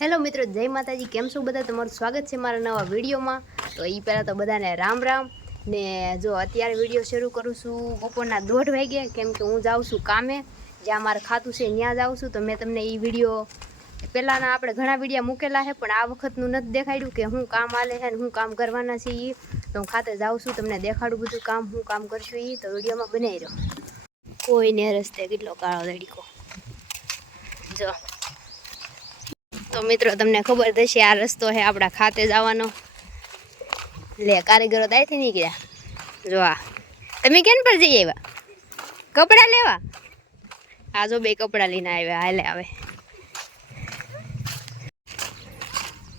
Hello મિત્રો, જય માતાજી. કેમ છો બધા? તમારું સ્વાગત છે મારા નવા વિડીયોમાં. તો એ પહેલાં તો બધાને રામ રામ. ને જો અત્યારે વિડીયો શરૂ કરું છું બપોરના 1:30 વાગે, કેમ કે હું જાઉં છું કામે. જ્યાં મારે ખાતું છે ત્યાં જાઉં છું. તો મેં તમને એ વિડીયો પહેલાંના આપણે ઘણા વિડીયો મૂકેલા છે, પણ આ વખતનું નથી દેખાડ્યું કે હું કામ આલે છે ને હું કામ કરવાના છે. એ તો હું ખાતે જાઉં છું, તમને દેખાડું બધું કામ હું કામ કરશું. એ તો વિડીયોમાં બનાવી રહ્યો. કોઈને રસ્તે કેટલો કાળો દડીકો જો. તો મિત્રો તમને ખબર થશે આ રસ્તો છે આપણા ખાતે જવાનો. લે કારીગરો ત્યાંથી નીકળ્યા. જો આ તમે કેમ પર જઈ આવ્યા? કપડાં લેવા? આ જો બે કપડાં લઈને આવ્યા. હાલે આવે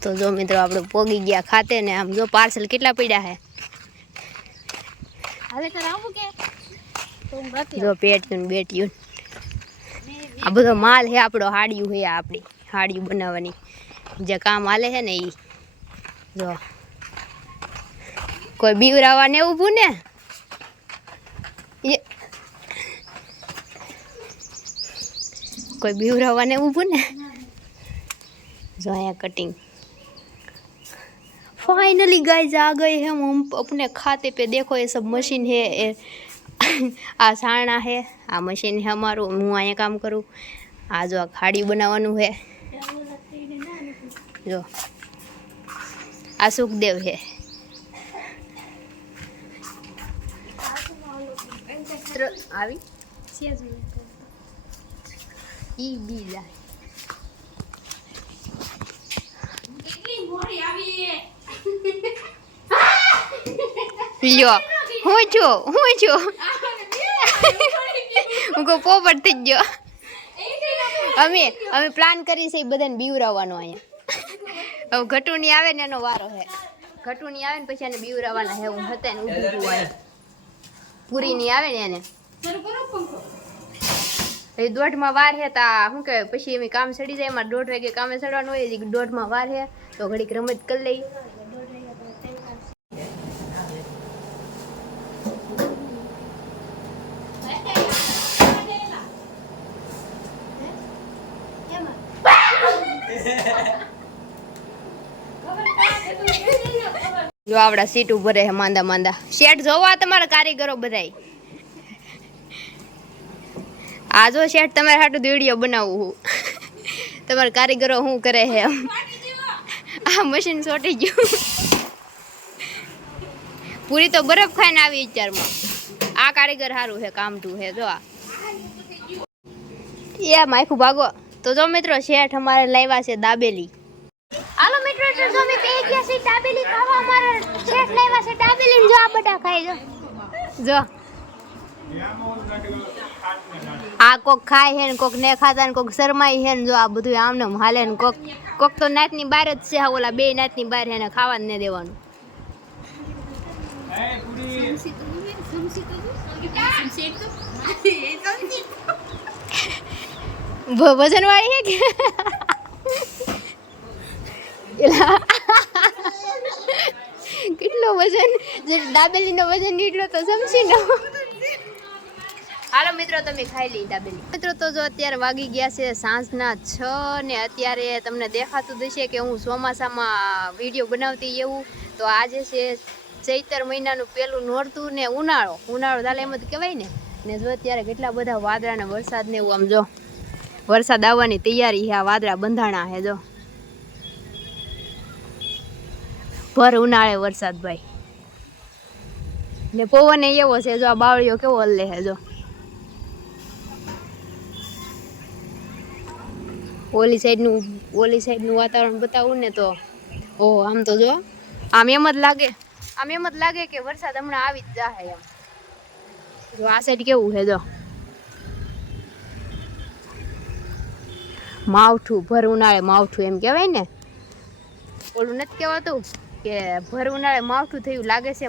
તો જો મિત્રો આપણે પોગી ગયા ખાતે ને. આમ જો પાર્સલ કેટલા પડ્યા છે. જો પેટ્યું બેટ્યું આ બધો માલ છે આપણો. હાડિયું છે આપણી હાડિયું બનાવવાની જે કામ હાલે છે ને. એ જો કોઈ બીવરાવા ને ઊભું ને कोई बीवरावा ने ऊपर ने जो है कटिंग। फाइनली गाइस आ गए हैं हम अपने खाते पे। देखो ये सब मशीन है, आ साणा है, आ मशीन है हमारो। हूँ अँ काम करूँ। आ जो खाड़ी बनावानू है। जो आ सुखदेव है। આવી ઈ બીજા લ્યો હું છું હું કો પોપટ થઈ ગયો. અમે પ્લાન કરી છે બધાને બીવરાવવાનો. અહીંયા હવે ઘટુની આવે ને એનો વારો છે. ઘટુની આવે ને પછી એને બીવરાવવાના છે. હું હતા ને ઊભું છું અહીંયા. પૂરી ની આવે ને એને 1:30 વાર છે. તા શું કહેવાય પછી એમ કામ સડી જાય. એમાં 1:30 વાગે કામે સડવાનું હોય. 1:30 વાર છે તો ઘડીક રમત કરી લઈ. જો આપડા સીટ ઉપર રહે માંદા માંદા. શેઠ જોવા તમારા કારીગરો બધાય. આ જો શેઠ તમારે હાટું વિડીયો બનાવવું. તમારા કારીગરો શું કરે છે? આ મશીન સોટી ગયું. પૂરી તો બરફ ખાઈને આવી વિચારમાં. આ કારીગર સારું છે, કામઠું છે. જો આ એ માયખું ભાગો. તો જો મિત્રો શેઠ અમારે લાવ્યા છે દાબેલી. હાલો મિત્રો જો મે પે ગયા છે દાબેલી ખાવા. અમારે શેઠ લાવ્યા છે દાબેલી. જો આ બધા ખાઈ જો આ કોક ખાય છે ને કોક ને ખાતા ને કોક શરમાઈ છે ને. જો આ બધું આમને હાલે ને કોક તો નાતની બહાર જ છે. ઓલા બે નાતની બહાર છે ને ખાવા જ નહીં દેવાનું. વજન વાળી છે કે કેટલો વજન? દાબેલી નો વજન એટલો તો સમજી લો. હાલો મિત્રો તમે ખાઈ લઈ દાબેલી. મિત્રો તો જો અત્યારે વાગી ગયા છે સાંજના 6 ને. અત્યારે તમને દેખાતું હશે કે હું ચોમાસામાં વિડીયો બનાવતી એવું. તો આજે છે ચૈતર મહિનાનું પહેલું નોરતું ને ઉનાળો ચાલે એમ જ કહેવાય ને. જો અત્યારે કેટલા બધા વાદળા ને વરસાદ ને એવું. આમ જો વરસાદ આવવાની તૈયારી છે. આ વાદળા બંધાણા છે જો. ભર ઉનાળે વરસાદ ભાઈ. ને પવન એવો છે જો. આ બાવળીઓ કેવો હલ્લે છે જો. ઓલી સાઈડનું વાતાવરણ બતાવું ને તો ઓહ આમ તો જો આમ એમ જ લાગે કે વરસાદ હમણાં આવી જ જાહે એમ. જો આ સાઈડ કેવું છે જો. માવઠું ભર ઉનાળે માવઠું એમ કહેવાય ને. ઓલું નથી કહેવાતું કે ભર ઉનાળે માવઠું થયું લાગે છે.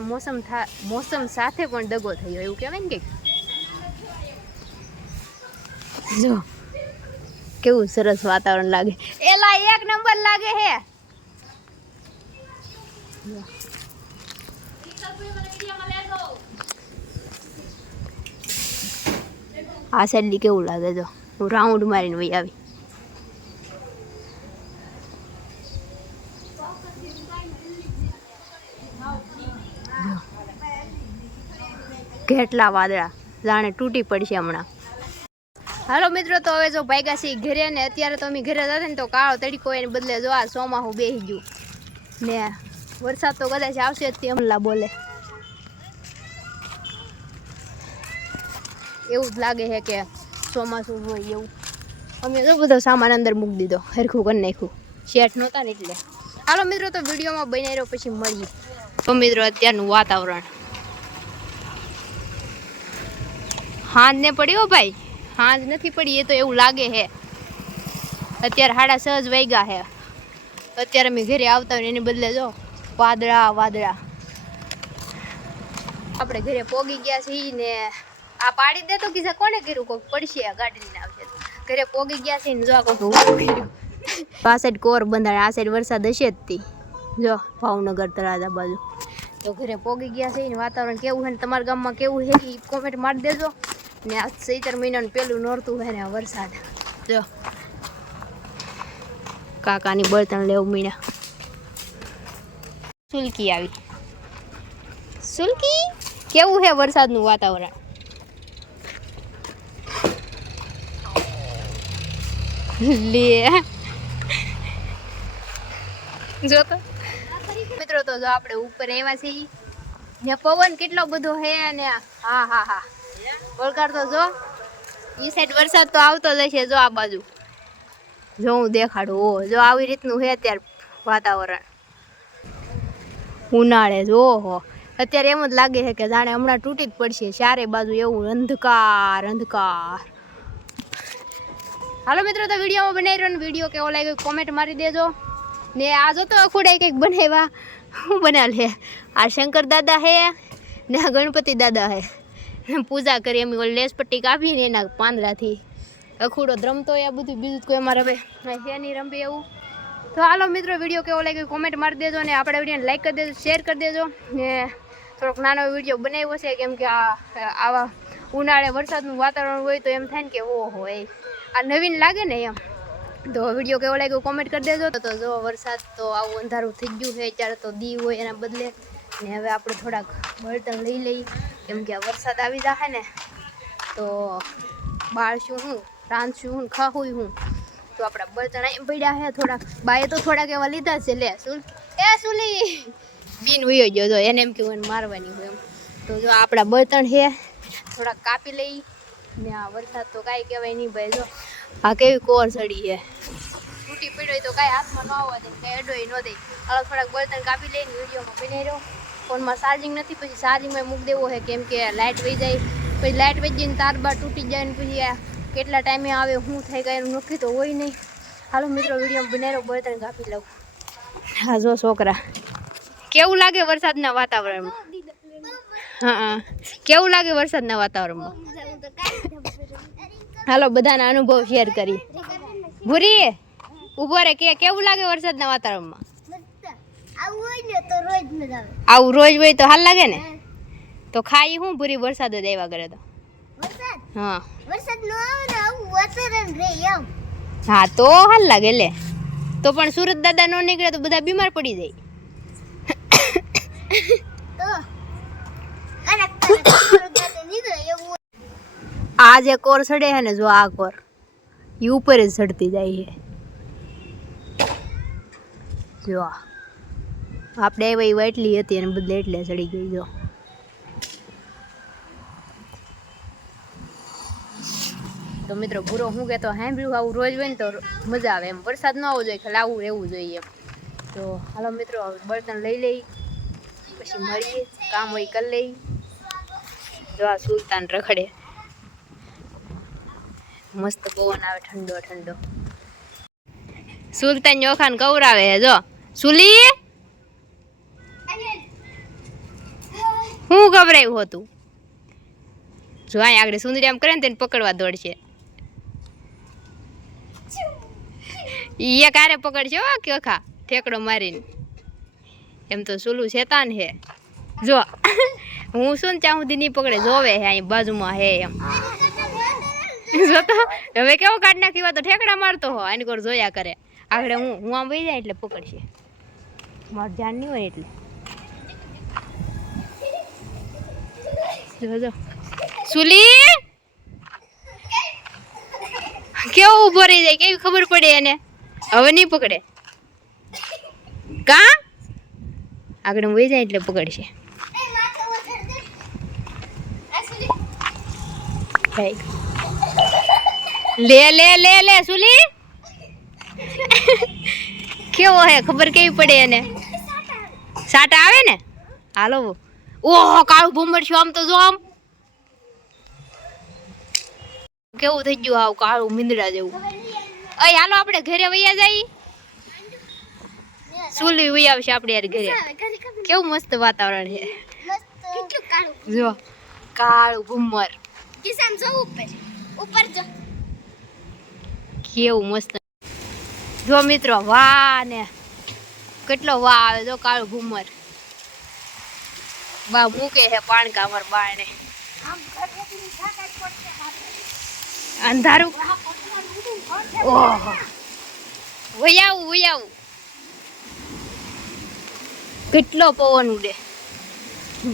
મોસમ સાથે પણ દગો થયો એવું કહેવાય ને કંઈક. જો કેવું સરસ વાતાવરણ લાગે. એલા 1 નંબર લાગે હે. આ સાઈડ કેવું લાગે જો. હું રાઉન્ડ મારીને વહી આવી. ઘેટલા વાદળા જાણે તૂટી પડશે હમણાં. હાલો મિત્રો, તો હવે જો ભાગ્યા છીએ ઘરે ને અત્યારે તો અમે ઘરે જતા ને તો કાળો તડકો એને બદલે જો આ ચોમાસું બેસી ગયું ને વરસાદ તો કદાચ આવશે જ તેમલા બોલે એવું જ લાગે છે કે ચોમાસું હોય એવું. અમે તો બધો સામાન અંદર મૂકી દીધો, હરખું કરી નાખ્યું, શેઠ નહોતા ને એટલે. હાલો મિત્રો, તો વિડીયોમાં બનાવી રહ્યો પછી મળીએ. તો મિત્રો અત્યારનું વાતાવરણ હાંજ ને પડ્યો ભાઈ, હાંજ નથી પડી એ તો એવું લાગે છે. અત્યારે 6:30 વાગ્યા છે. અત્યારે અમે ઘરે આવતા હોય એની બદલે જો વાદળા વાદળા. આપણે ઘરે પોગી ગયા છીએ ને આ પાડી દે તો કીધા કોને કર્યું, કોઈ પડશે ગાડી લઈને આવશે. ઘરે પોગી ગયા છીએ ને જો કોઈ કર્યું. આ સાઈડ કોર બંધાણ, આ સાઈડ વરસાદ હશે જ તી જો ભાવનગર તળાજા બાજુ. તો ઘરે પોગી ગયા છે ને વાતાવરણ કેવું છે ને તમારા ગામમાં કેવું છે એ કોમેન્ટ મારી દેજો. ને આ 4 મહિનાનું પેલું નોરતું છે ને વરસાદ જો કાકાની બળતણ લેવું મીણા. સુલકી આવી, સુલકી કેવું છે વરસાદનું વાતાવરણ? લે જો તો મિત્રો, તો જો આપણે ઉપર આવ્યા છીએ ને પવન કેટલો બધો છે ને હા હા હા વળકાર તો જો ઈ સાઈડ વરસાદ તો આવતો જ હશે. જો આ બાજુ જો હું દેખાડું, ઓ જો આવી રીતનું છે અત્યારે વાતાવરણ ઉનાળે. જો હો અત્યારે એમ જ લાગે છે કે જાણે હમણાં તૂટી જ પડશે, ચારે બાજુ એવું અંધકાર અંધકાર. હાલો મિત્રો, તો વિડીયોમાં બનાવી રહ્યો ને વિડીયો કેવો લાગ્યો કોમેન્ટ મારી દેજો. ને આ જો તો અખોડા કંઈક બનાવ્યા, શું બનાવે છે આ શંકર દાદા હે ને આ ગણપતિ દાદા હે. પૂજા કરી અમે લેસ પટ્ટી કાપી ને એના પાંદડાથી અખૂડો રમતો એ બધું, બીજું કોઈ અમારે હવે હે નહીં રમવી એવું. તો હાલો મિત્રો, વિડીયો કેવો લાગ્યો કોમેન્ટ મારી દેજો ને આપણે વિડીયોને લાઈક કરી દેજો, શેર કરી દેજો. ને થોડોક નાનો વિડીયો બનાવ્યો છે કેમ કે આવા ઉનાળે વરસાદનું વાતાવરણ હોય તો એમ થાય ને કે ઓહો એ આ નવીન લાગે ને એમ. તો વિડીયો કેવો લાગ્યો કોમેન્ટ કરી દેજો. તો જો વરસાદ તો આવું અંધારું થઈ ગયું છે અત્યારે, તો દી હોય એના બદલે ને હવે આપણે થોડાક બળતણ લઈ લઈ કેમ કે વરસાદ આવી જાય ને તો બાળશું હું, રાંધશું હું, ખાવું હું. તો આપણા બળતણ એમ પડ્યા છે થોડાક, બાએ તો થોડાક એવા લીધા છે. લે સુલી બીન વયો ગયો જો એને એમ કેવું એને મારવાની હોય એમ. તો જો આપણા બળતણ છે થોડાક કાપી લઈ ને આ વરસાદ તો કાંઈ કહેવાય નહીં ભાઈ. જો આ કેવી કોર ચડી છે, તૂટી પડ્યો હોય તો કાંઈ હાથમાં ન આવવા દે, કાંઈ અડોય ન દે. હવે થોડાક બળતણ કાપી લઈને વિડીયોમાં બનાવી રહ્યો. ફોનમાં ચાર્જિંગ નથી, પછી ચાર્જિંગમાં મૂકી દેવો છે કેમ કે લાઇટ વહી જાય, પછી લાઇટ વહી જઈને તાર બાર તૂટી જાય ને પછી કેટલા ટાઈમે આવે શું થાય કાંઈ એનું નક્કી તો હોય નહીં. હાલો મિત્રો, વિડીયોમાં બનાવી રહ્યો, બળતણ કાપી લઉં. હા જો છોકરા કેવું લાગે વરસાદના વાતાવરણમાં? હા કેવું લાગે વરસાદના વાતાવરણમાં? હાલો બધાના અનુભવ શેર કરી. ભૂરી ઉભો રે કે કેવું લાગે વરસાદના વાતાવરણમાં? આવું રોજ હોય તો હાલ લાગે ને. તો ખાઈ હું ભૂરી વરસાદ જ આવ્યા કરે તો? હા હા તો હાલ લાગે લે. તો પણ સુરત દાદા નો નીકળે તો બધા બીમાર પડી જાય. આ જે કોર ચડે છે ને, જો આ કોર એ ઉપર જ ચડતી જાય છે. જો આપણે એવી એટલી હતી અને બદલે એટલે ચડી ગઈ. જો તો મિત્રો ભૂરો હું કહેતો સાંભળ્યું આવું રોજ હોય ને તો મજા આવે એમ. વરસાદ ન આવવો જોઈએ, ખાલી આવું રહેવું જોઈએ એમ. તો હાલો મિત્રો, બળતણ લઈ લઈ પછી મળીએ, કામ હોય કરી લઈ. જો આ સુલતાન રખડે, મસ્ત પવન આવે ઠંડો ઠંડો. સુલતાન ચોખાને કવરાવે છે. જો સુલી હું ગભરાયું હતું. જો અહીં આગળ સુંદરી આમ કરે ને તેને પકડવા દોડશે. એ કારે પકડશે હો ચોખા ઠેકડો મારીને. એમ તો સુલું શેતાન હે. જો હું શું ને ત્યાં સુધી નહીં પકડે, જોવે હે અહીં બાજુમાં હે એમ. જો તો હવે કેવો કાઢ નાખી તો ઠેકડા મારતો હો એની કોર જોયા કરે. આગળ હું આમ વહી જાય એટલે પકડશે, મારું ધ્યાન નહીં હોય એટલે. જો સુલી કેવો ઉભો રહી જાય, કેવી ખબર પડે એને. હવે નહીં પકડે કા આગળ વહી જાય એટલે પકડશે. લે લે લે લે સુલી કેવો હે ખબર કેવી પડે એને. સાટા આવે ને હાલો. ઓહો કાળું ભૂમર છું આમ તો જો આમ કેવું થઈ ગયું આવ કાળું મીંદડા જેવું. અય હાલો આપણે ઘરે વૈયા જાય. સુલી વૈયા આવશે આપણે યાર ઘરે. કેવું મસ્ત વાતાવરણ છે. જો કાળું ભૂમર કિસામ જો ઉપર જો કેવું મસ્ત. જો મિત્રો વાહ ને કેટલો વાહ આવે. જો કાળું ભૂમર બા મૂકે છે પાણકા અમાર બાણે. અંધારું ઓહો વૈયાવું કેટલો પવન ઉડે.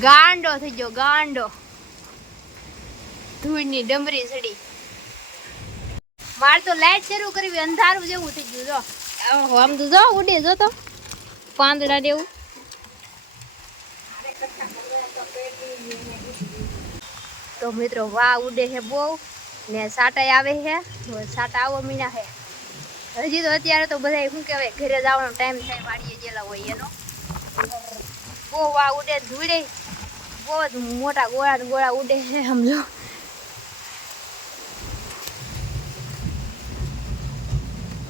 ગાંડો થઈ ગયો ગાંડો. ધૂળની ડમરી ચડી. માર તો લાઈટ શરૂ કરવી અંધારું જેવું થઈ ગયું. જો આમ તો જો ઉડે જો તો પાંદડા જેવું. તો મિત્રો વાહ ઉડે છે બહુ ને સાટા આવે છે. સાટા આવો મીના છે. હજી તો અત્યારે તો બધા શું કહેવાય ઘરે જવાનો ટાઈમ થાય વાડીએ ગયેલા હોય એનો. બહુ વાહ ઉડે ધૂળે બહુ જ મોટા ગોળા ઉડે છે સમજો.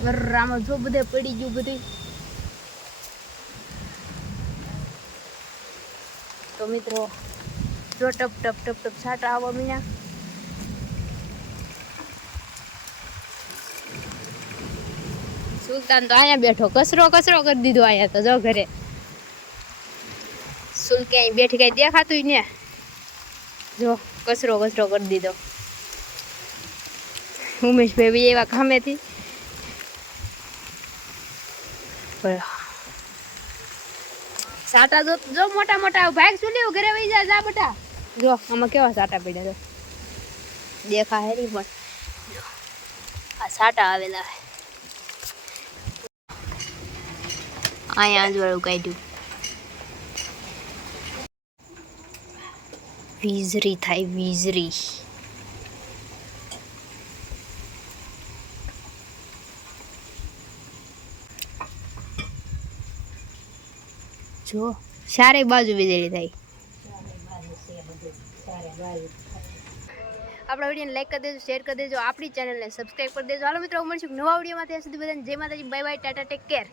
આમાં જો બધે પડી ગયું બધું. તો મિત્રો જો ટપ ટપ ટપ ટપ છાંટા આવવા મીના. સુલતાન તો અહીંયા બેઠો કચરો કરી દીધો અહીંયા તો જો ઘરે. સુલ ક્યાંય બેઠી કઈ દેખાતું ને. જો કચરો કરી દીધો. ઉમેશભાઈ એવા કામેથી સાટા જો મોટા ભાગ સુલી ઘરે વહી જા બટા. જો આમાં કેવા સાટા પડ્યા. દેખા હે નહીં પણ આ સાટા આવેલા હે. અહીંયા જ વાળું કાઢ્યું. વીજળી થાય વીજળી. જો ચારે બાજુ વીજળી થાય. આપણા વિડીયોને લાઈક કરી દેજો, શેર કરી દેજો, આપણી ચેનલને સબસ્ક્રાઈબ કરી દેજો. હાલો મિત્રો મળીશું નવા વિડીયોમાં. ત્યાં સુધી બધાને જય માતાજી, bye bye, Tata, take care.